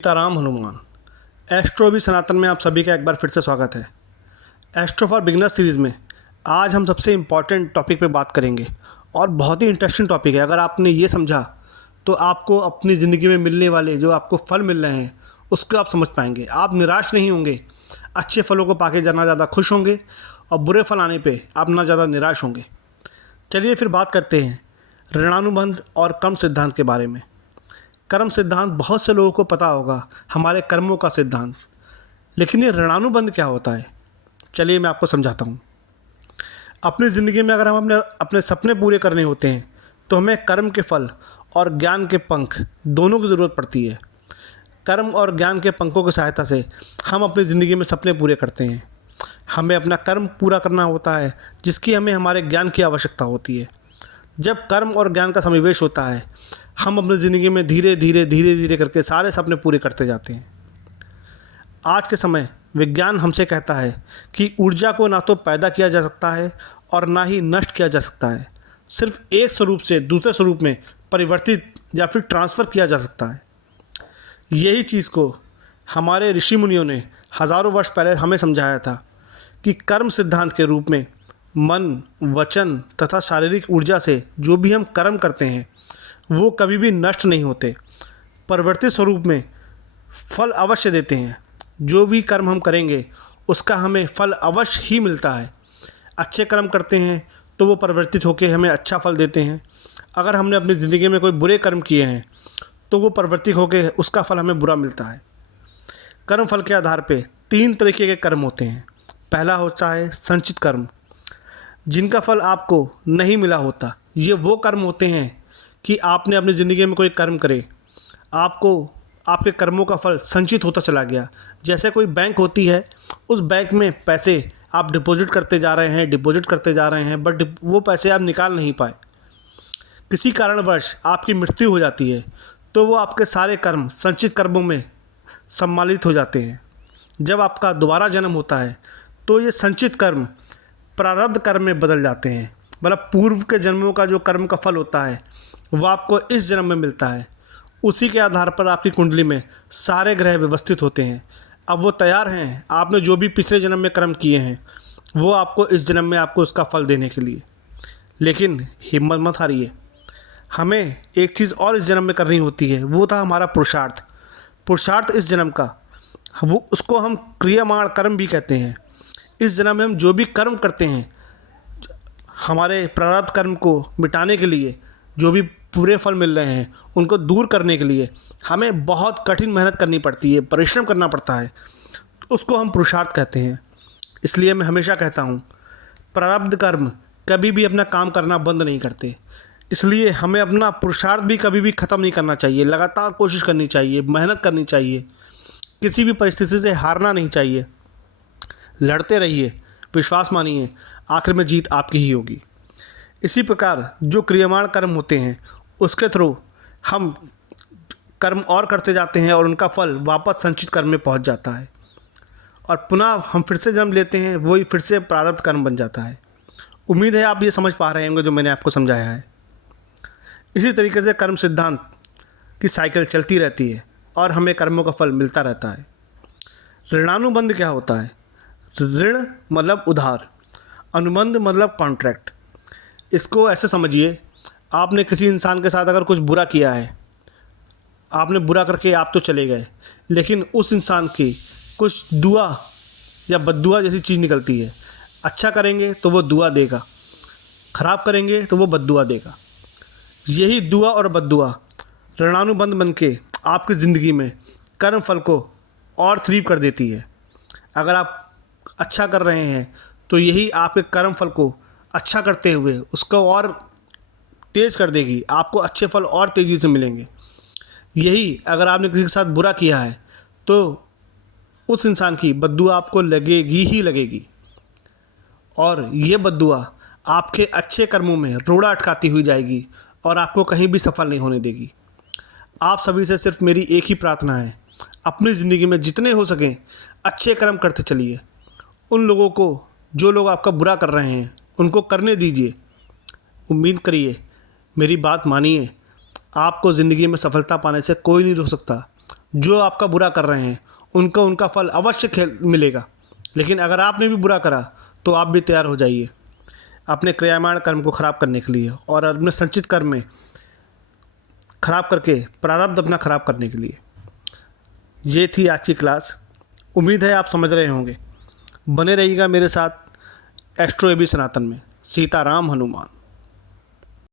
Sitaram Hanuman. Astro भी सनातन में आप सभी का एक बार फिर से स्वागत है। एस्ट्रो फॉर बिगनर्स सीरीज़ में आज हम सबसे इम्पॉर्टेंट टॉपिक पे बात करेंगे और बहुत ही इंटरेस्टिंग टॉपिक है। अगर आपने ये समझा तो आपको अपनी ज़िंदगी में मिलने वाले जो आपको फल मिल रहे हैं उसको आप समझ पाएंगे। आप निराश नहीं होंगे, अच्छे फलों को पाके ना ज़्यादा खुश होंगे और बुरे फल आने पर आप ना ज़्यादा निराश होंगे। चलिए फिर बात करते हैं ऋणानुबंध और कर्म सिद्धांत के बारे में। कर्म सिद्धांत बहुत से लोगों को पता होगा, हमारे कर्मों का सिद्धांत। लेकिन ये ऋणानुबंध क्या होता है, चलिए मैं आपको समझाता हूँ। अपनी ज़िंदगी में अगर हम अपने सपने पूरे करने होते हैं तो हमें कर्म के फल और ज्ञान के पंख दोनों की ज़रूरत पड़ती है। कर्म और ज्ञान के पंखों की सहायता से हम अपनी ज़िंदगी में सपने पूरे करते हैं। हमें अपना कर्म पूरा करना होता है जिसकी हमें हमारे ज्ञान की आवश्यकता होती है। जब कर्म और ज्ञान का समावेश होता है हम अपनी ज़िंदगी में धीरे धीरे करके सारे सपने पूरे करते जाते हैं। आज के समय विज्ञान हमसे कहता है कि ऊर्जा को ना तो पैदा किया जा सकता है और ना ही नष्ट किया जा सकता है, सिर्फ एक स्वरूप से दूसरे स्वरूप में परिवर्तित या फिर ट्रांसफ़र किया जा सकता है। यही चीज़ को हमारे ऋषि मुनियों ने हज़ारों वर्ष पहले हमें समझाया था कि कर्म सिद्धांत के रूप में मन, वचन तथा शारीरिक ऊर्जा से जो भी हम कर्म करते हैं वो कभी भी नष्ट नहीं होते, परिवर्तित स्वरूप में फल अवश्य देते हैं। जो भी कर्म हम करेंगे उसका हमें फल अवश्य ही मिलता है। अच्छे कर्म करते हैं तो वो परिवर्तित होकर हमें अच्छा फल देते हैं। अगर हमने अपनी ज़िंदगी में कोई बुरे कर्म किए हैं तो वो परिवर्तित होकर उसका फल हमें बुरा मिलता है। कर्म फल के आधार पे 3 तरीके के कर्म होते हैं। पहला होता है संचित कर्म, जिनका फल आपको नहीं मिला होता। ये वो कर्म होते हैं कि आपने अपनी ज़िंदगी में कोई कर्म करे, आपको आपके कर्मों का फल संचित होता चला गया। जैसे कोई बैंक होती है, उस बैंक में पैसे आप डिपॉजिट करते जा रहे हैं बट वो पैसे आप निकाल नहीं पाए। किसी कारणवश आपकी मृत्यु हो जाती है तो वो आपके सारे कर्म संचित कर्मों में सम्मिलित हो जाते हैं। जब आपका दोबारा जन्म होता है तो ये संचित कर्म प्रारब्ध कर्म में बदल जाते हैं। मतलब पूर्व के जन्मों का जो कर्म का फल होता है वो आपको इस जन्म में मिलता है। उसी के आधार पर आपकी कुंडली में सारे ग्रह व्यवस्थित होते हैं। अब वो तैयार हैं, आपने जो भी पिछले जन्म में कर्म किए हैं वो आपको इस जन्म में आपको उसका फल देने के लिए। लेकिन हिम्मत मत हारिए, हमें एक चीज़ और इस जन्म में करनी होती है, वो था हमारा पुरुषार्थ इस जन्म का। वो उसको हम क्रियामाण कर्म भी कहते हैं। इस जन्म में हम जो भी कर्म करते हैं, हमारे प्रारब्ध कर्म को मिटाने के लिए, जो भी पूरे फल मिल रहे हैं उनको दूर करने के लिए हमें बहुत कठिन मेहनत करनी पड़ती है, परिश्रम करना पड़ता है। उसको हम पुरुषार्थ कहते हैं। इसलिए मैं हमेशा कहता हूँ प्रारब्ध कर्म कभी भी अपना काम करना बंद नहीं करते। इसलिए हमें अपना पुरुषार्थ भी कभी भी ख़त्म नहीं करना चाहिए। लगातार कोशिश करनी चाहिए, मेहनत करनी चाहिए, किसी भी परिस्थिति से हारना नहीं चाहिए। लड़ते रहिए, विश्वास मानिए, आखिर में जीत आपकी ही होगी। इसी प्रकार जो क्रियामाण कर्म होते हैं उसके थ्रू हम कर्म और करते जाते हैं और उनका फल वापस संचित कर्म में पहुंच जाता है और पुनः हम फिर से जन्म लेते हैं, वही फिर से प्रारब्ध कर्म बन जाता है। उम्मीद है आप ये समझ पा रहे होंगे जो मैंने आपको समझाया है। इसी तरीके से कर्म सिद्धांत की साइकिल चलती रहती है और हमें कर्मों का फल मिलता रहता है। ऋणानुबंध क्या होता है? ऋण मतलब उधार, अनुबंध मतलब कॉन्ट्रैक्ट। इसको ऐसे समझिए, आपने किसी इंसान के साथ अगर कुछ बुरा किया है, आपने बुरा करके आप तो चले गए, लेकिन उस इंसान की कुछ दुआ या बद्दुआ जैसी चीज़ निकलती है। अच्छा करेंगे तो वो दुआ देगा, ख़राब करेंगे तो वो बद्दुआ देगा। यही दुआ और बद्दुआ ऋणानुबंध बन के आपकी ज़िंदगी में कर्म फल को और तीव्र कर देती है। अगर आप अच्छा कर रहे हैं तो यही आपके कर्म फल को अच्छा करते हुए उसको और तेज़ कर देगी, आपको अच्छे फल और तेज़ी से मिलेंगे। यही अगर आपने किसी के साथ बुरा किया है तो उस इंसान की बद्दुआ आपको लगेगी ही लगेगी और ये बद्दुआ आपके अच्छे कर्मों में रोड़ा अटकाती हुई जाएगी और आपको कहीं भी सफल नहीं होने देगी। आप सभी से सिर्फ मेरी एक ही प्रार्थना है, अपनी ज़िंदगी में जितने हो सकें अच्छे कर्म करते चलिए। उन लोगों को, जो लोग आपका बुरा कर रहे हैं, उनको करने दीजिए। उम्मीद करिए, मेरी बात मानिए, आपको ज़िंदगी में सफलता पाने से कोई नहीं रोक सकता। जो आपका बुरा कर रहे हैं उनको उनका फल अवश्य मिलेगा। लेकिन अगर आपने भी बुरा करा तो आप भी तैयार हो जाइए अपने क्रियामाण कर्म को ख़राब करने के लिए और अपने संचित कर्म में ख़राब करके प्रारब्ध अपना ख़राब करने के लिए। ये थी आज की क्लास। उम्मीद है आप समझ रहे होंगे। बने रहिएगा मेरे साथ एस्ट्रो एबी सनातन में। सीताराम हनुमान।